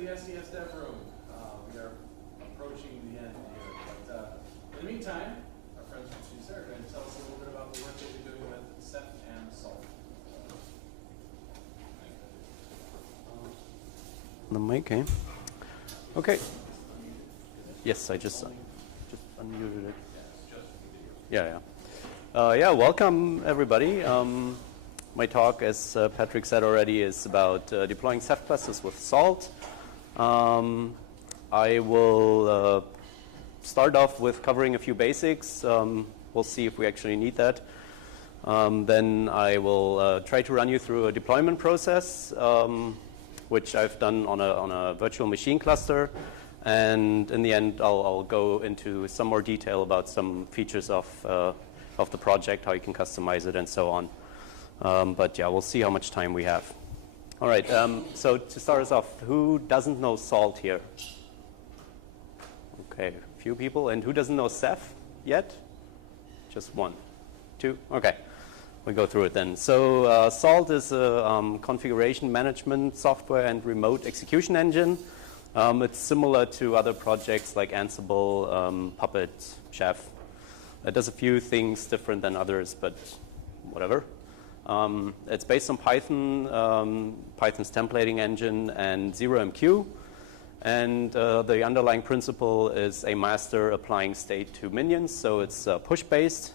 the SDS Dev Room. We are approaching the end here. But in the meantime, our friends from CSER are going to tell us a little bit about the work that you're doing with Ceph and Salt. The mic, eh? Okay. Yes, I just unmuted it. Yeah, welcome everybody. My talk, as Patrick said already, is about deploying Ceph clusters with Salt. I will start off with covering a few basics. We'll see if we actually need that. Then I will try to run you through a deployment process, which I've done on a virtual machine cluster. And in the end, I'll go into some more detail about some features of the project, how you can customize it, and so on. But yeah, we'll see how much time we have. All right, so to start us off, who doesn't know Salt here? Okay, a few people. And who doesn't know Ceph yet? Just one, two, okay. We'll go through it then. So Salt is a configuration management software and remote execution engine. It's similar to other projects like Ansible, Puppet, Ceph. It does a few things different than others, but whatever. It's based on Python, Python's templating engine, and 0MQ. And the underlying principle is a master applying state to minions, so it's push-based.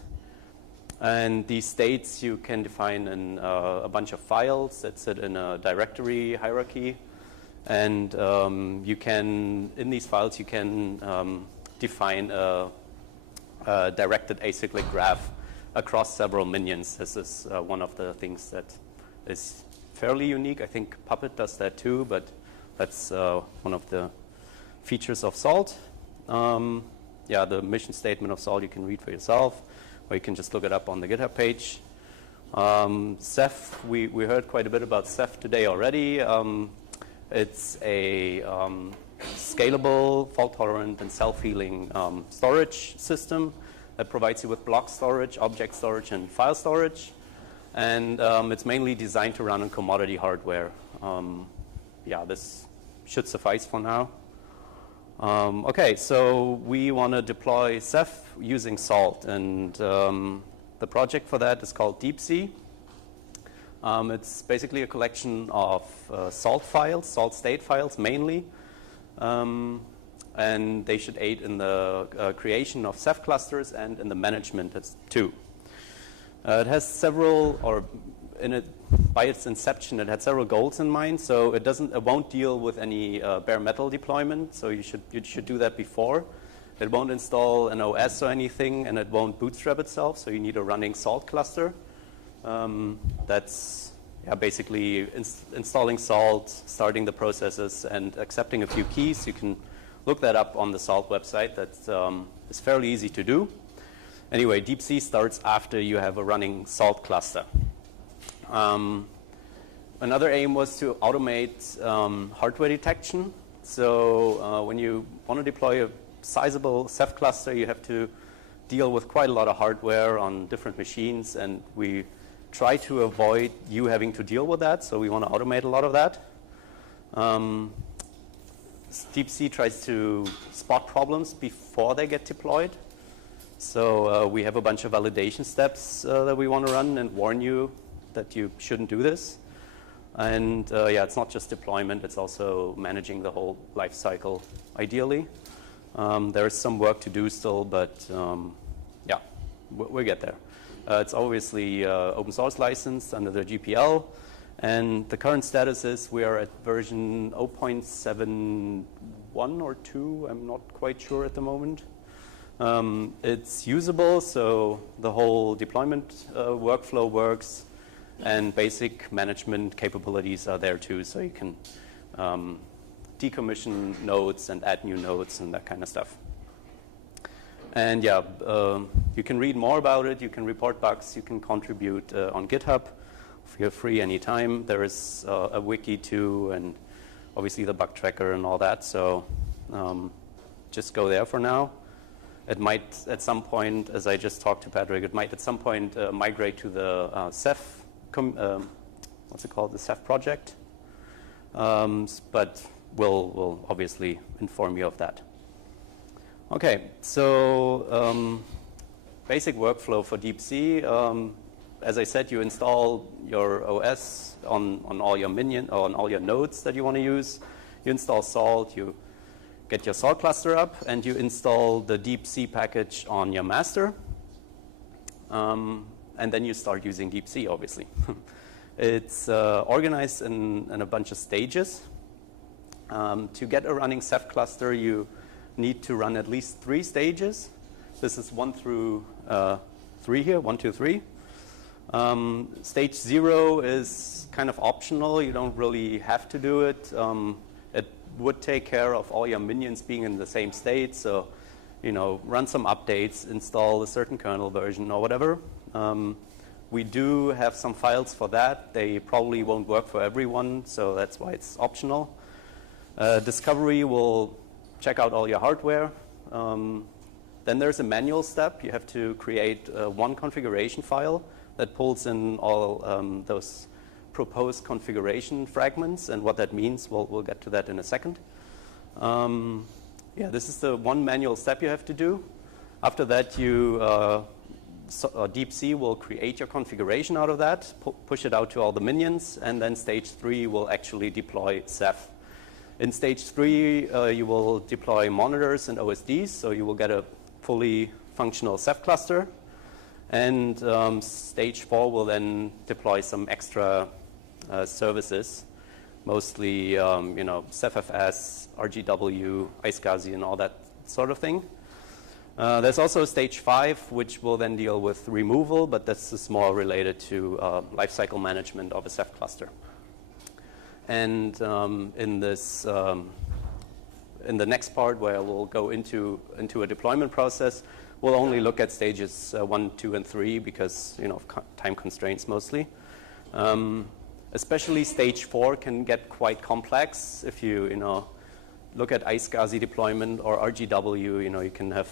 And these states you can define in a bunch of files that sit in a directory hierarchy. And you can, in these files, you can define a directed acyclic graph across several minions. This is one of the things that is fairly unique. I think Puppet does that too, but that's one of the features of Salt. Yeah, the mission statement of Salt you can read for yourself, or you can just look it up on the GitHub page. Ceph, we heard quite a bit about Ceph today already. It's a scalable, fault-tolerant, and self-healing storage system that provides you with block storage, object storage, and file storage. And it's mainly designed to run on commodity hardware. Yeah, this should suffice for now. Okay, so we want to deploy Ceph using Salt. And the project for that is called DeepC. It's basically a collection of Salt files, Salt state files mainly. And they should aid in the creation of Ceph clusters and in the management too. It has several, or in it, by its inception, it had several goals in mind. So it won't deal with any bare metal deployment. So you should do that before. It won't install an OS or anything, and it won't bootstrap itself. So you need a running Salt cluster. That's basically installing Salt, starting the processes, and accepting a few keys. You can look that up on the Salt website. That is fairly easy to do. Anyway, DeepC starts after you have a running Salt cluster. Another aim was to automate hardware detection. So when you want to deploy a sizable Ceph cluster, you have to deal with quite a lot of hardware on different machines, and we try to avoid you having to deal with that, so we want to automate a lot of that. DeepC tries to spot problems before they get deployed. So we have a bunch of validation steps that we want to run and warn you that you shouldn't do this. And yeah, it's not just deployment, it's also managing the whole life cycle, ideally. There is some work to do still, but yeah, we'll get there. It's obviously open source licensed under the GPL, and the current status is we are at version 0.71 or 2. I'm not quite sure at the moment. It's usable, so the whole deployment workflow works, and basic management capabilities are there too, so you can decommission nodes and add new nodes and that kind of stuff. And yeah, you can read more about it, you can report bugs, you can contribute on GitHub. Feel free anytime. There is a wiki too, and obviously the bug tracker and all that, so just go there for now. It might at some point, as I just talked to Patrick, it might at some point migrate to the Ceph, what's it called, the Ceph project. But will obviously inform you of that. Okay, so basic workflow for deep C. As I said, you install your OS on all your on all your nodes that you want to use. You install Salt, you get your Salt cluster up, and you install the deep C package on your master. And then you start using deep C, obviously. It's organized in a bunch of stages. To get a running Ceph cluster, you need to run at least 3 stages. This is 1 through 3 here, 1, 2, 3. Stage 0 is kind of optional. You don't really have to do it. It would take care of all your minions being in the same state. So, run some updates, install a certain kernel version or whatever. We do have some files for that. They probably won't work for everyone, so that's why it's optional. Discovery will check out all your hardware. Then there's a manual step. You have to create one configuration file that pulls in all those proposed configuration fragments, and what that means, we'll get to that in a second. Yeah, this is the one manual step you have to do. After that, Deep C will create your configuration out of that, push it out to all the minions, and then stage 3 will actually deploy Ceph. In stage 3, you will deploy monitors and OSDs, so you will get a fully functional Ceph cluster. And stage 4 will then deploy some extra services, mostly CephFS, RGW, iSCSI, and all that sort of thing. There's also stage 5, which will then deal with removal, but this is more related to lifecycle management of a Ceph cluster. And in the next part, where we'll go into a deployment process, we'll only look at stages 1, 2, and 3 because of time constraints mostly. Especially stage 4 can get quite complex. If you look at iSCSI deployment or RGW, you can have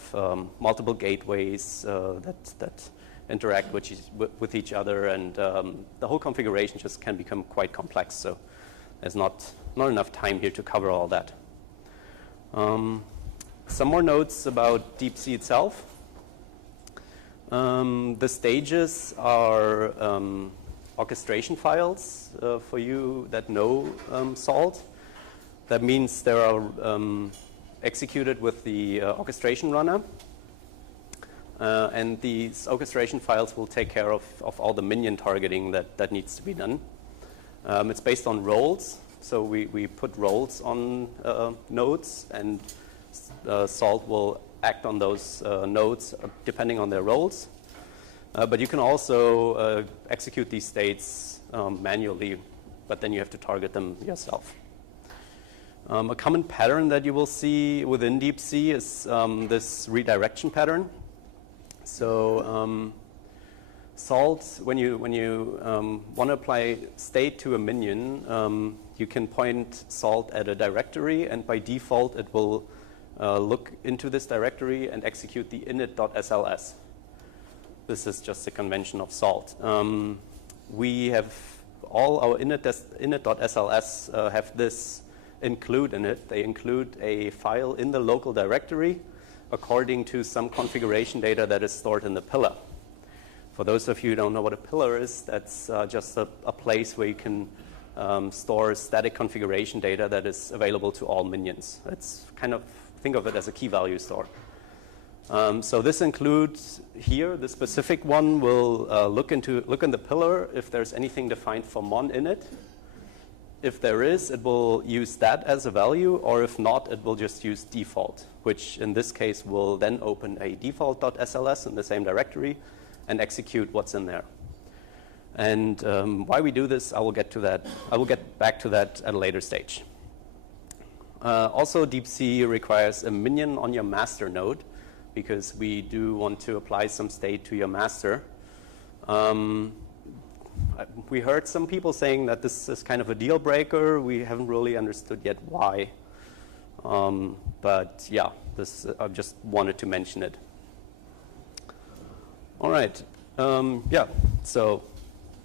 multiple gateways that interact with each other, and the whole configuration just can become quite complex. So there's not enough time here to cover all that. Some more notes about Deep C itself. The stages are orchestration files for you that know Salt. That means they are executed with the orchestration runner. And these orchestration files will take care of all the minion targeting that needs to be done. It's based on roles. So we put roles on nodes, and Salt will act on those nodes depending on their roles. But you can also execute these states manually, but then you have to target them yourself. A common pattern that you will see within Deep C is this redirection pattern. So Salt, when you want to apply state to a minion, you can point Salt at a directory, and by default it will look into this directory and execute the init.sls. This is just a convention of Salt. We have all our init.sls have this include in it. They include a file in the local directory according to some configuration data that is stored in the pillar. For those of you who don't know what a pillar is, that's just a place where you can store static configuration data that is available to all minions. It's kind of, think of it as a key value store. So this includes here, the specific one will look in the pillar if there's anything defined for mon in it. If there is, it will use that as a value, or if not, it will just use default, which in this case will then open a default.sls in the same directory and execute what's in there. And why we do this, I will get to that. I will get back to that at a later stage. Also, Deep C requires a minion on your master node, because we do want to apply some state to your master. We heard some people saying that this is kind of a deal breaker. We haven't really understood yet why. But yeah, I just wanted to mention it. All right. Yeah, so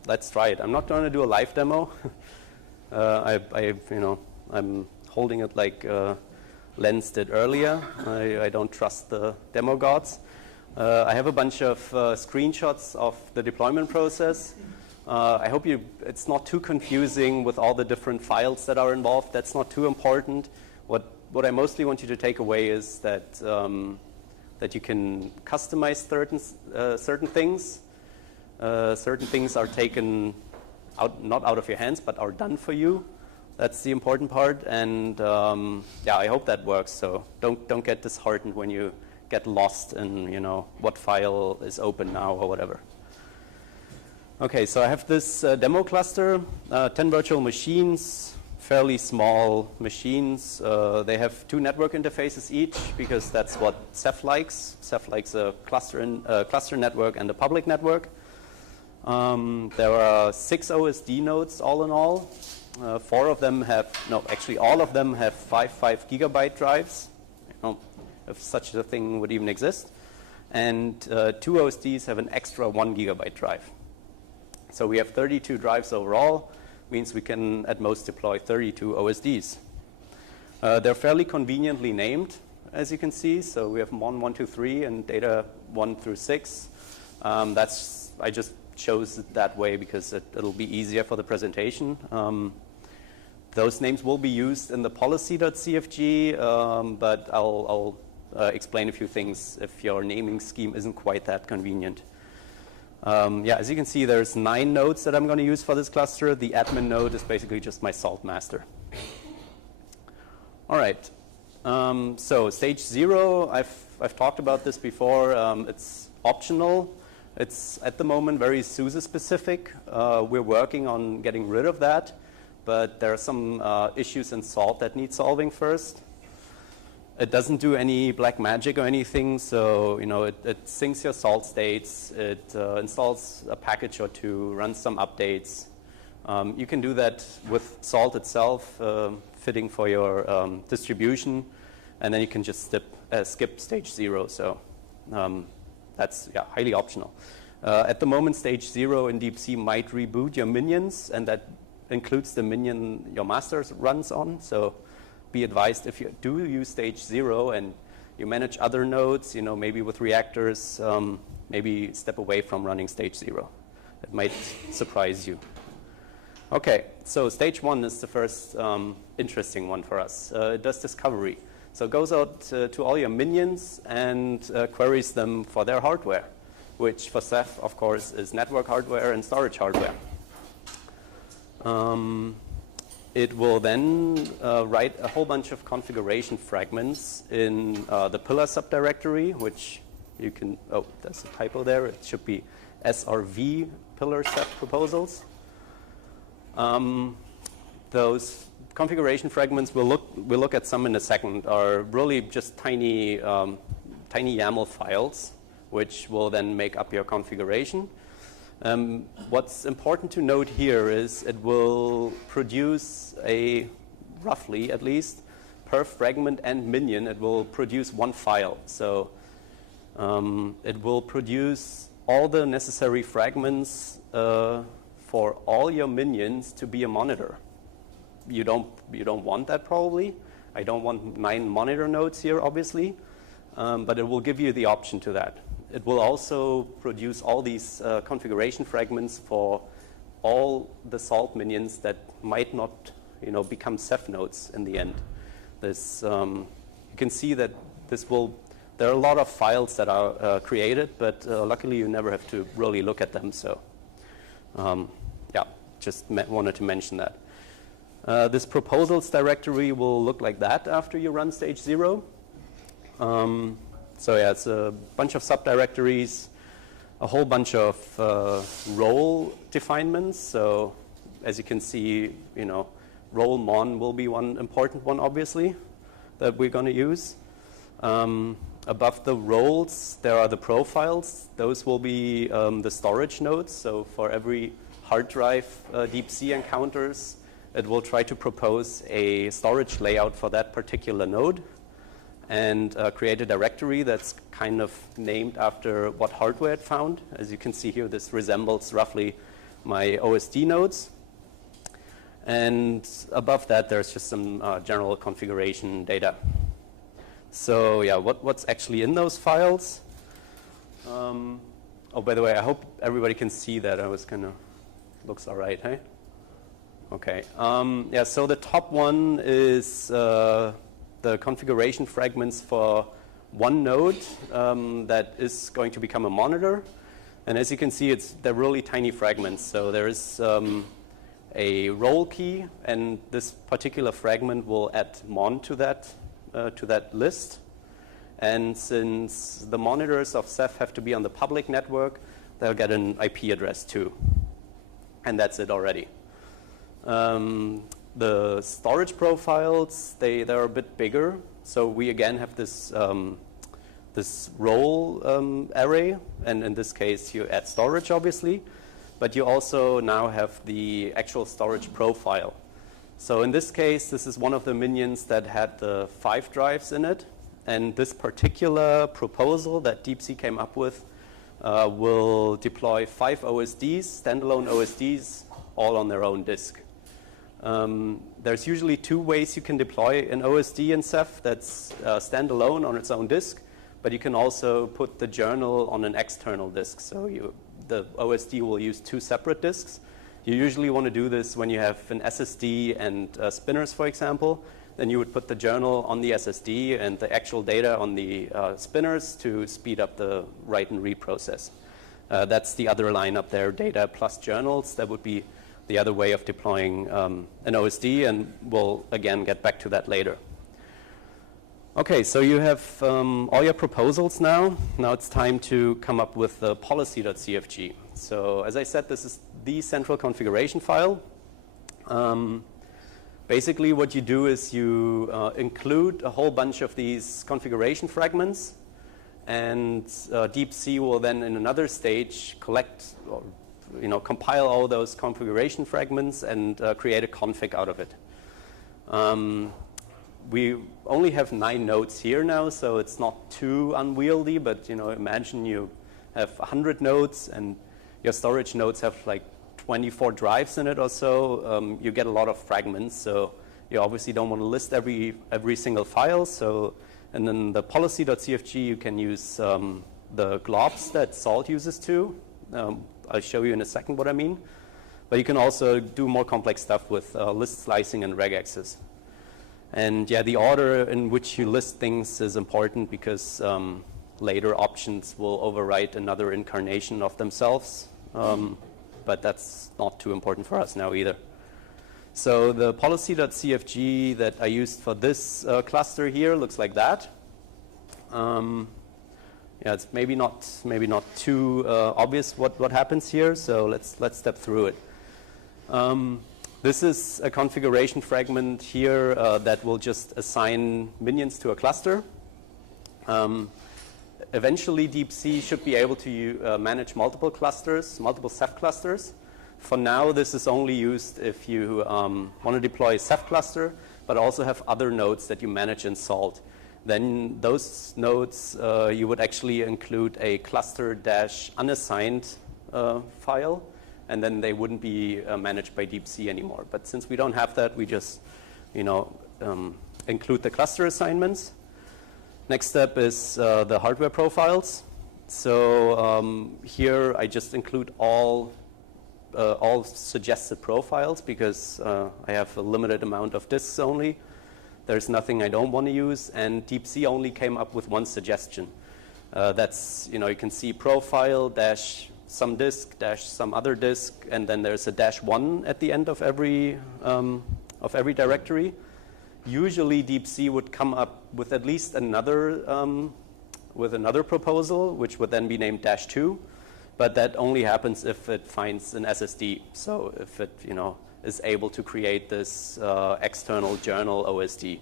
let's try it. I'm not going to do a live demo. I'm holding it like Lenz did earlier. I don't trust the demo gods. I have a bunch of screenshots of the deployment process. I hope it's not too confusing with all the different files that are involved. That's not too important. What I mostly want you to take away is that that you can customize certain things. Certain things are taken out, not out of your hands, but are done for you. That's the important part. And yeah, I hope that works. So don't get disheartened when you get lost in what file is open now or whatever. Okay, so I have this demo cluster, 10 virtual machines, fairly small machines. They have 2 network interfaces each because that's what Ceph likes. Ceph likes a cluster network and a public network. There are 6 OSD nodes all in all. 4 of them have, no, actually all of them have 5 gigabyte drives, if such a thing would even exist. And 2 OSDs have an extra 1 gigabyte drive. So we have 32 drives overall, means we can at most deploy 32 OSDs. They're fairly conveniently named, as you can see. So we have Mon 1, 2, 3 and data 1 through 6. I just chose it that way because it'll be easier for the presentation. Those names will be used in the policy.cfg, but I'll explain a few things if your naming scheme isn't quite that convenient. Yeah, as you can see, there's 9 nodes that I'm going to use for this cluster. The admin node is basically just my salt master. All right. So stage 0, I've talked about this before. It's optional. It's at the moment very SUSE specific. We're working on getting rid of that, but there are some issues in Salt that need solving first. It doesn't do any black magic or anything, so it syncs your Salt states, it installs a package or 2, runs some updates. You can do that with Salt itself, fitting for your distribution, and then you can just skip stage 0. So that's highly optional. At the moment, stage 0 in deep-C might reboot your minions, and that includes the minion your master runs on. So be advised if you do use stage 0 and you manage other nodes, maybe with reactors, maybe step away from running stage 0. It might surprise you. Okay, so stage 1 is the first interesting one for us. It does discovery. So it goes out to all your minions and queries them for their hardware, which for Ceph, of course, is network hardware and storage hardware. It will then write a whole bunch of configuration fragments in the pillar subdirectory, which you can, oh, there's a typo there. It should be SRV pillar Ceph proposals. Those configuration fragments, we'll look at some in a second, are really just tiny YAML files, which will then make up your configuration. What's important to note here is it will produce roughly at least, per fragment and minion, it will produce 1 file. So it will produce all the necessary fragments for all your minions to be a monitor. You don't want that probably. I don't want 9 monitor nodes here, obviously, but it will give you the option to that. It will also produce all these configuration fragments for all the Salt minions that might not, become Ceph nodes in the end. This, you can see that there are a lot of files that are created, but luckily you never have to really look at them. So, yeah, just wanted to mention that. This proposals directory will look like that after you run stage 0. So yeah, it's a bunch of subdirectories, a whole bunch of role definements. So as you can see, role mon will be one important one, obviously, that we're going to use. Above the roles, there are the profiles. Those will be the storage nodes. So for every hard drive deep-C encounters, it will try to propose a storage layout for that particular node and create a directory that's kind of named after what hardware it found. As you can see here, this resembles roughly my OSD nodes. And above that, there's just some general configuration data. So yeah, what's actually in those files? Oh, by the way, I hope everybody can see that. I was kind of, looks all right, hey? Okay. Yeah, so the top one is the configuration fragments for one node that is going to become a monitor. And as you can see, they're really tiny fragments. So there is a role key, and this particular fragment will add mon to that list. And since the monitors of Ceph have to be on the public network, they'll get an IP address too. And that's it already. The storage profiles, they're a bit bigger. So we again have this this role array, and in this case you add storage obviously, but you also now have the actual storage profile. So in this case, this is one of the minions that had the 5 drives in it, and this particular proposal that DeepC came up with will deploy 5 OSDs, standalone OSDs, all on their own disk. There's usually 2 ways you can deploy an OSD in Ceph that's standalone on its own disk, but you can also put the journal on an external disk. So the OSD will use 2 separate disks. You usually want to do this when you have an SSD and spinners, for example. Then you would put the journal on the SSD and the actual data on the spinners to speed up the write and read process. That's the other line up there, data plus journals. That would be the other way of deploying an OSD, and we'll again get back to that later. Okay, so you have all your proposals now. Now it's time to come up with the policy.cfg. So as I said, this is the central configuration file. Basically what you do is you include a whole bunch of these configuration fragments, and DeepC will then in another stage collect or compile all those configuration fragments and create a config out of it. We only have 9 nodes here now, so it's not too unwieldy, but imagine you have 100 nodes and your storage nodes have like 24 drives in it or so. You get a lot of fragments, so you obviously don't want to list every single file. So, and then the policy.cfg, you can use the globs that Salt uses too. I'll show you in a second what I mean. But you can also do more complex stuff with list slicing and regexes. And yeah, the order in which you list things is important because later options will overwrite another incarnation of themselves. But that's not too important for us now either. So the policy.cfg that I used for this cluster here looks like that. Yeah, it's maybe not too obvious what happens here. So let's step through it. This is a configuration fragment here that will just assign minions to a cluster. Eventually, DeepC should be able to manage multiple clusters, multiple Ceph clusters. For now, this is only used if you want to deploy a Ceph cluster, but also have other nodes that you manage in Salt. Then those nodes, you would actually include a cluster-unassigned file, and then they wouldn't be managed by DeepC anymore. But since we don't have that, we just include the cluster assignments. Next step is the hardware profiles. So here I just include all suggested profiles because I have a limited amount of disks only. There's nothing I don't want to use, and DeepC only came up with one suggestion. That's, you can see profile dash some disk dash some other disk, and then there's a -1 at the end of every directory. Usually DeepC would come up with at least another proposal, which would then be named -2, but that only happens if it finds an SSD. So if it is able to create this external journal OSD,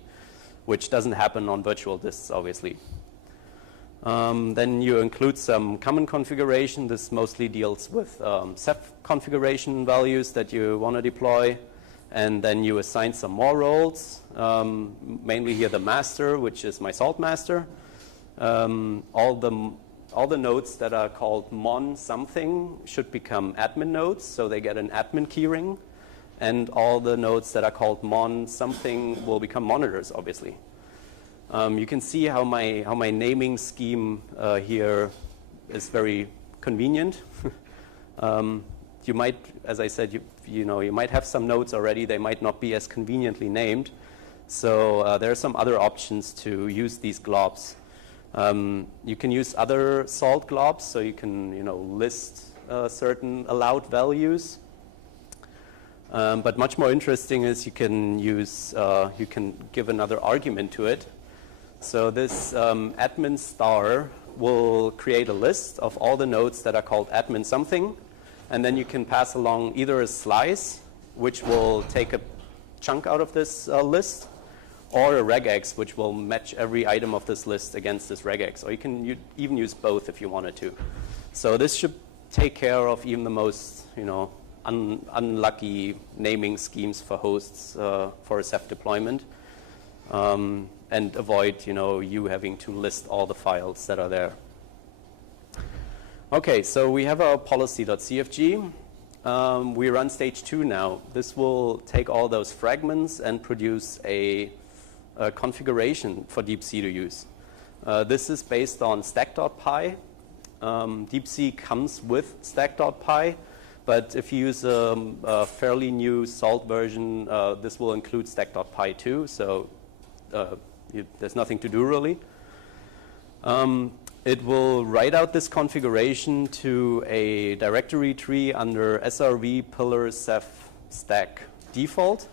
which doesn't happen on virtual disks, obviously. Then you include some common configuration. This mostly deals with Ceph configuration values that you want to deploy. And then you assign some more roles, mainly here the master, which is my Salt master. All the nodes that are called mon something should become admin nodes, so they get an admin keyring. and all the nodes that are called mon something will become monitors, obviously. You can see how my naming scheme here is very convenient. You might, as I said, you might have some nodes already. They might not be as conveniently named. So there are some other options to use these globs. You can use other salt globs, so you can list certain allowed values. But much more interesting is you can give another argument to it. So this admin star will create a list of all the nodes that are called admin something, and then you can pass along either a slice, which will take a chunk out of this list, or a regex, which will match every item of this list against this regex. Or you can even use both if you wanted to. So this should take care of even the most unlucky naming schemes for hosts for a Ceph deployment, and avoid you having to list all the files that are there. Okay, so we have our policy.cfg. We run stage 2 now. This will take all those fragments and produce a configuration for deep-C to use. This is based on stack.py. deep-C comes with stack.py, but if you use a fairly new Salt version, this will include stack.py too, so there's nothing to do really. It will write out this configuration to a directory tree under srv pillar ceph stack default.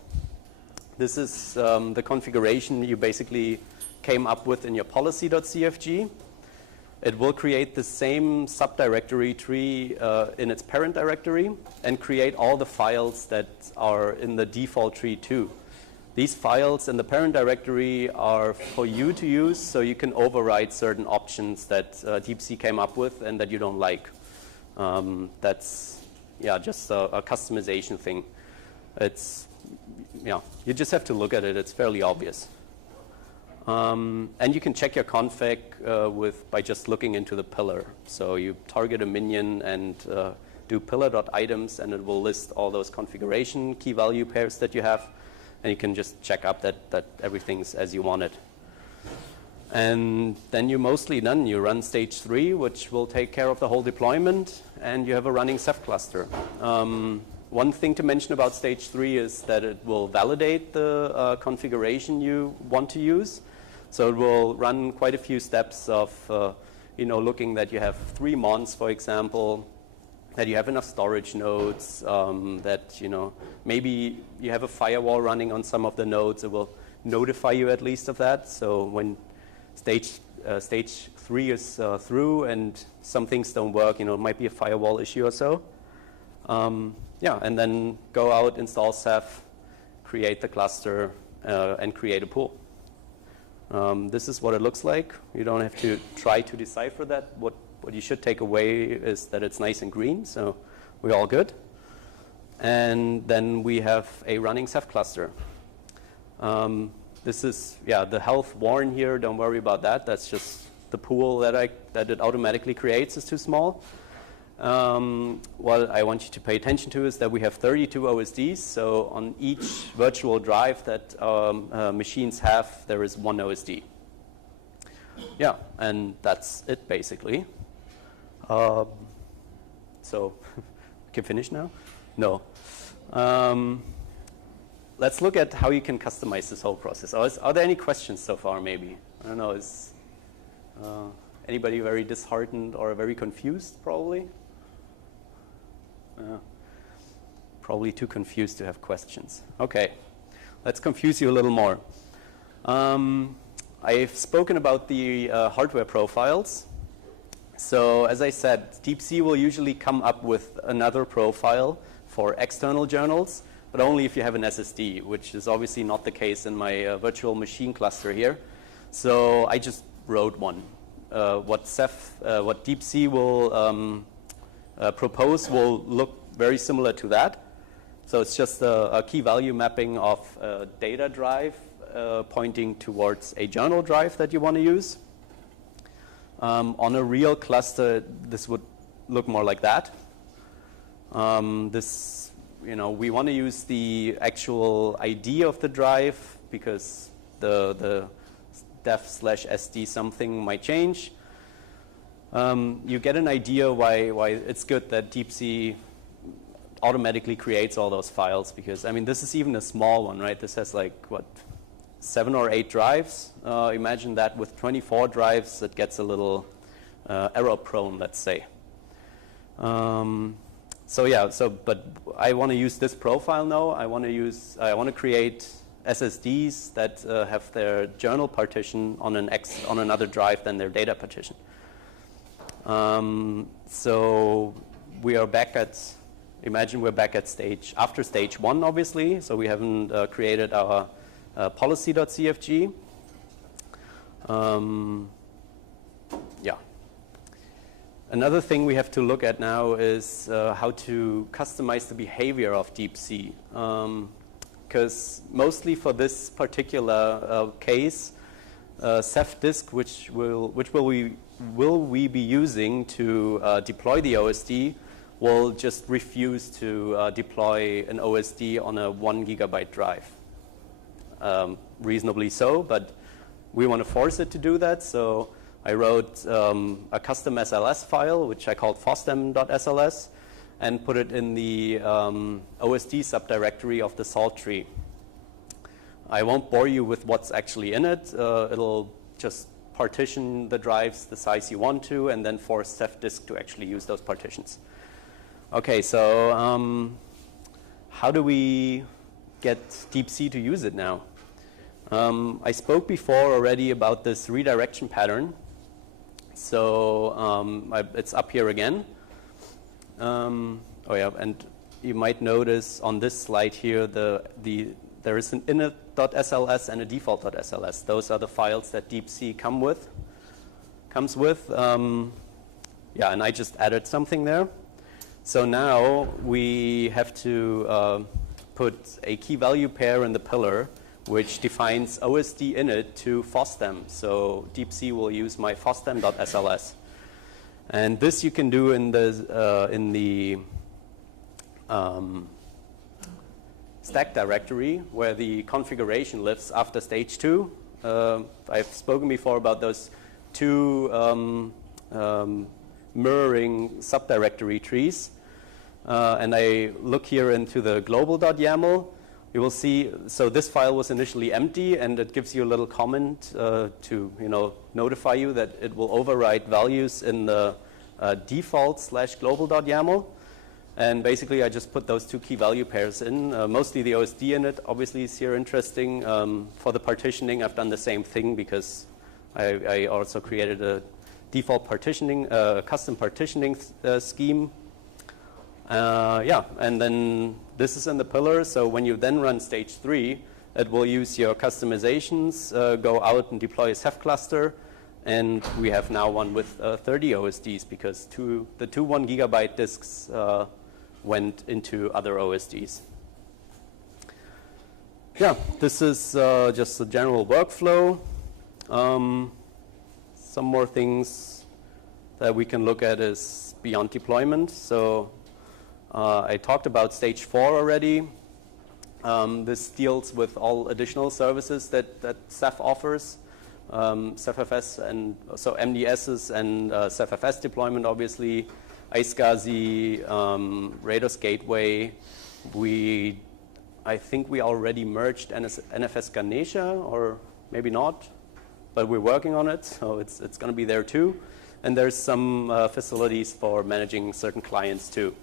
This is the configuration you basically came up with in your policy.cfg. It will create the same subdirectory tree in its parent directory and create all the files that are in the default tree too. These files in the parent directory are for you to use, so you can override certain options that deep-C came up with and that you don't like. That's just a customization thing. You just have to look at it. It's fairly obvious. And you can check your config by just looking into the pillar. So you target a minion and do pillar.items, and it will list all those configuration key value pairs that you have. And you can just check up that everything's as you want it. And then you're mostly done. You run stage 3, which will take care of the whole deployment, and you have a running Ceph cluster. One thing to mention about stage 3 is that it will validate the configuration you want to use. So it will run quite a few steps of looking that you have 3 mons, for example, that you have enough storage nodes, that maybe you have a firewall running on some of the nodes. It will notify you at least of that. So when stage 3 is through and some things don't work, it might be a firewall issue or so. And then go out, install Ceph, create the cluster, and create a pool. This is what it looks like. You don't have to try to decipher that. What you should take away is that it's nice and green, so we're all good. And then we have a running Ceph cluster. This is, the health warn here, don't worry about that. That's just the pool that it automatically creates is too small. What I want you to pay attention to is that we have 32 OSDs, so on each virtual drive that machines have, there is 1 OSD. Yeah, and that's it basically. So, we can finish now? No. Let's look at how you can customize this whole process. Are there any questions so far, maybe? I don't know, is anybody very disheartened or very confused, probably? Probably too confused to have questions. Okay, let's confuse you a little more. I've spoken about the hardware profiles. So as I said, deep-C will usually come up with another profile for external journals, but only if you have an SSD, which is obviously not the case in my virtual machine cluster here. So I just wrote one. What deep-C will propose will look very similar to that. So it's just a key value mapping of a data drive pointing towards a journal drive that you want to use. On a real cluster, this would look more like that. This we want to use the actual ID of the drive because the def/sd something might change. You get an idea why it's good that DeepC automatically creates all those files, because I mean this is even a small one, right? This has like what, 7 or 8 drives. Imagine that with 24 drives, it gets a little error prone, let's say. But I want to use this profile now. I want to create SSDs that have their journal partition on another drive than their data partition. So we are back at, imagine we're back at after stage 1, obviously. So we haven't created our policy.cfg. Another thing we have to look at now is how to customize the behavior of DeepC. Because mostly for this particular case, Ceph disk, which will we be using to deploy the OSD, will just refuse to deploy an OSD on a 1 gigabyte drive. Reasonably so, but we want to force it to do that. So I wrote a custom SLS file, which I called FOSDEM.SLS, and put it in the OSD subdirectory of the Salt tree. I won't bore you with what's actually in it. It'll just partition the drives the size you want to, and then force Ceph disk to actually use those partitions. Okay, so how do we get DeepC to use it now? I spoke before already about this redirection pattern. So it's up here again. And you might notice on this slide here there is an init.sls and a default.sls. Those are the files that DeepC comes with. And I just added something there. So now we have to put a key value pair in the pillar, which defines OSD init to FOSDEM. So DeepC will use my FOSDEM.SLS. And this you can do in the stack directory where the configuration lives after stage 2. I've spoken before about those 2 mirroring subdirectory trees. And I look here into the global.yaml. You will see, so this file was initially empty, and it gives you a little comment to notify you that it will overwrite values in the default/global.yaml. And basically, I just put those 2 key value pairs in. Mostly the OSD init obviously is here interesting. For the partitioning, I've done the same thing because I also created a default partitioning, custom partitioning scheme. And then this is in the pillar, so when you then run stage 3, it will use your customizations, go out and deploy a Ceph cluster, and we have now one with 30 OSDs because the 2 1 gigabyte disks went into other OSDs. This is just a general workflow. Some more things that we can look at is beyond deployment. So I talked about stage 4 already. This deals with all additional services that Ceph offers. CephFS and so MDSs and CephFS deployment, obviously, iSCSI, Rados Gateway. I think we already merged NFS Ganesha, or maybe not, but we're working on it, so it's going to be there too. And there's some facilities for managing certain clients too.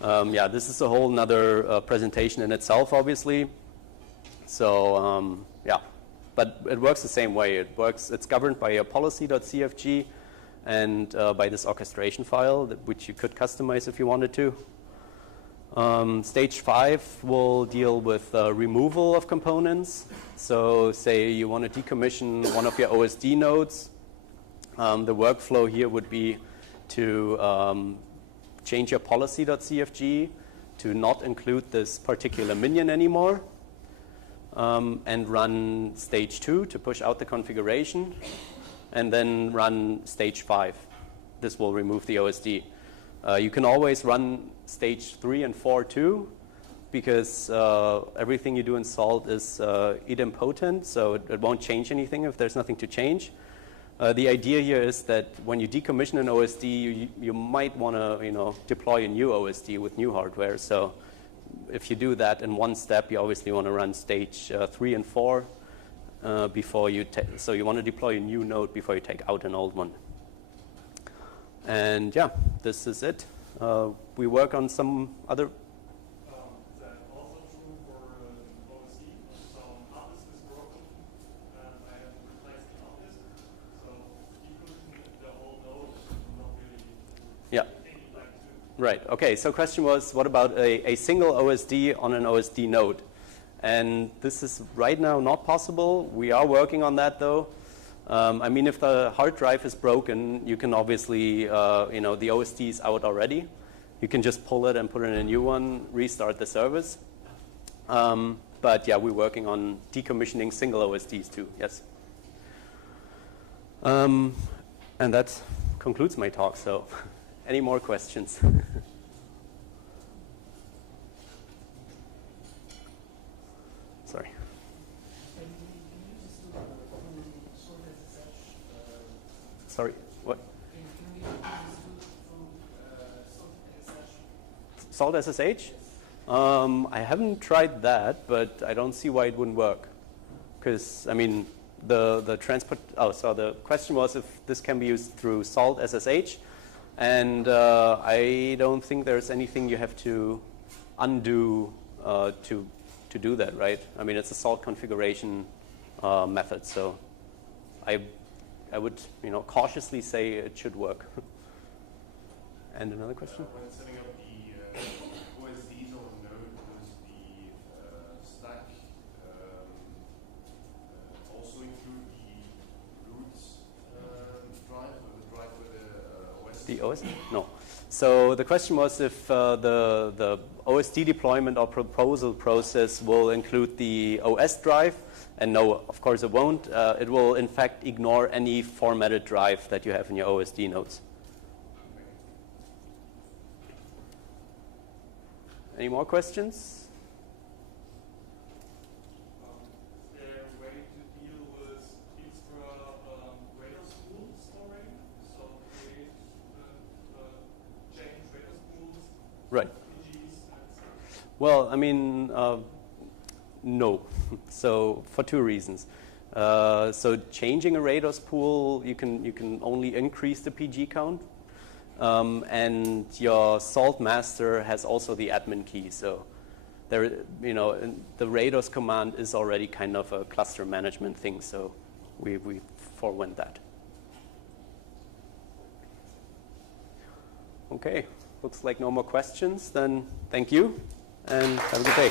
This is a whole nother presentation in itself, obviously. So but it works the same way. It's governed by a policy.cfg and by this orchestration file, which you could customize if you wanted to. Stage 5 will deal with removal of components. So say you want to decommission one of your OSD nodes. The workflow here would be to change your policy.cfg to not include this particular minion anymore, and run stage 2 to push out the configuration, and then run stage 5. This will remove the OSD. You can always run stage 3 and 4 too, because everything you do in Salt is idempotent, so it won't change anything if there's nothing to change. The idea here is that when you decommission an OSD, you might want to deploy a new OSD with new hardware. So if you do that in one step, you obviously want to run stage 3 and 4 before you so you want to deploy a new node before you take out an old one. And yeah, this is it. We work on some other. Is that also true for OSD? So hard disk is broken, and I have to replace the hard disk. So decommission the whole node is not really Yeah. anything like to. Right. Okay. So question was, what about a single OSD on an OSD node? And this is right now not possible. We are working on that though. I mean, if the hard drive is broken, you can obviously, the OSD is out already. You can just pull it and put in a new one, restart the service. But yeah, we're working on decommissioning single OSDs too, yes. And that concludes my talk, so any more questions? Sorry. Sorry, what? Salt SSH? I haven't tried that, but I don't see why it wouldn't work. Because, I mean, the transport, so the question was if this can be used through Salt SSH, and I don't think there's anything you have to undo to do that, right? I mean, it's a Salt configuration method, so I would, cautiously say it should work. And another question? When setting up the OSDs on a node, does the stack also include the root drive, or the drive with the OSD? The OSD? No. So the question was if the OSD deployment or proposal process will include the OS drive. And no, of course it won't. It will, in fact, ignore any formatted drive that you have in your OSD nodes. Any more questions? Is there a way to deal with extra radar spool storing? So create change radar spools, Right. PGs, and stuff. Well, I mean, no. So for two reasons. So changing a radar spool, you can only increase the PG count. And your Salt master has also the admin key. So there, the Rados command is already kind of a cluster management thing. So we forewent that. Okay, looks like no more questions. Then thank you and have a good day.